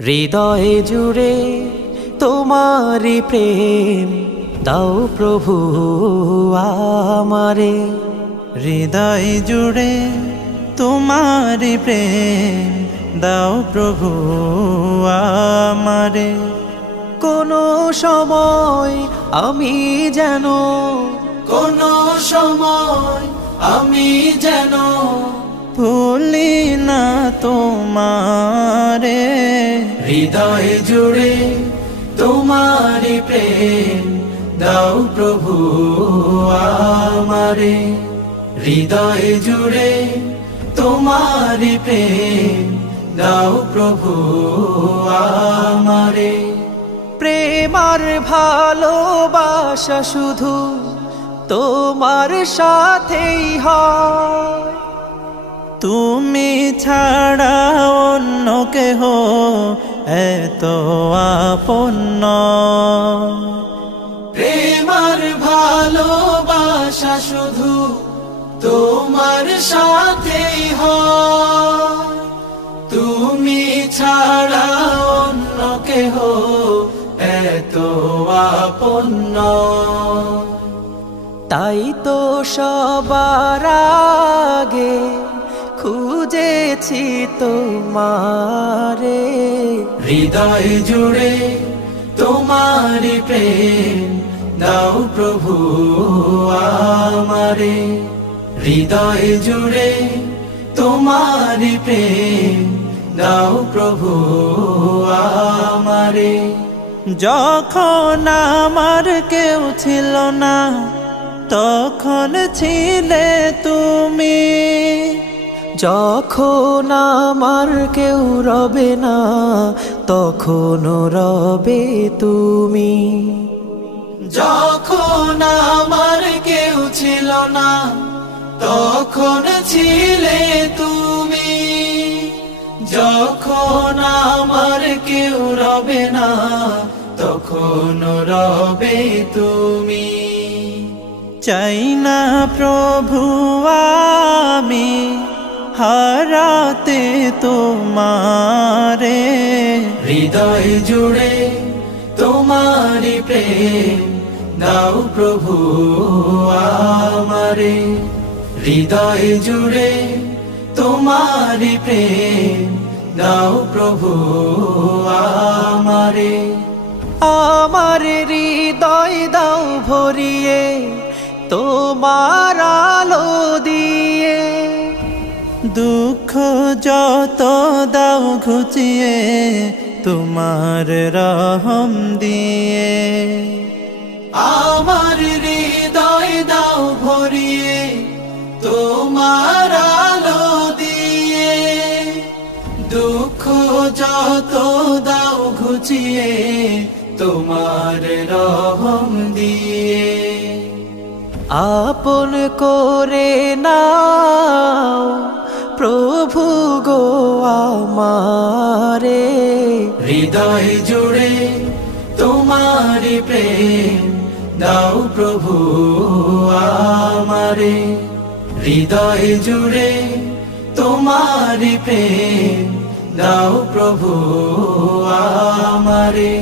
হৃদয়ে জুড়ে তোমারি প্রেম দাও প্রভু আমারে। হৃদয় জুড়ে তোমারি প্রেম দাও প্রভু আমারে। কোনো সময় আমি যেন ভুলি না তোমারে। হৃদয় জুড়ে তোমারি প্রেম দাও প্রভু আমারে। হৃদয় জুড়ে তোমারি প্রেম দাও প্রভু আমারে। প্রেম আর ভালোবাসা শুধু তোমার সাথেই হয়, তুমি ছাড়া অন্য কেহ এত আপন নয়। প্রেম আর ভালোবাসা শুধু তোমার সাথেই হয়, তুমি ছাড়া অন্য কেহ এত আপন নয়। তাই তো সবার আগে খুঁজেছি তোমারে। হৃদয় জুড়ে তোমারি প্রেম দাও প্রভু আমারে। হৃদয় জুড়ে তোমারি প্রেম দাও প্রভু আমারে। যখন আমার কেউ ছিল না তখন ছিলে তুমি, যখন আমার কেউ রবে না তখন রবে তুমি। যখন আমার কেউ ছিল না তখন ছিলে তুমি, যখন আমার কেউ রবে না তখন রবে তুমি। চাই না প্রভু আমি হারাতে তোমারে। হৃদয় জুড়ে তোমারি প্রেম দাও প্রভু আমারে। হৃদয় জুড়ে তোমারি প্রেম দাও প্রভু আমারে। আমার হৃদয় দাও ভরিয়ে তোমার আলো দিয়ে, দুঃখ যত দাও ঘুচিয়ে তোমার রহম দিয়ে। আমার হৃদয় দাও ভরিয়ে তোমার আলো দিয়ে, দুঃখ যত দাও ঘুচিয়ে তোমার রহম দিয়ে। আপন করে নাও প্রভু গো আমারে। হৃদয় জুড়ে তোমারি প্রেম দাও প্রভু আমারে। হৃদয় জুড়ে তোমারি প্রেম দাও প্রভু আমারে।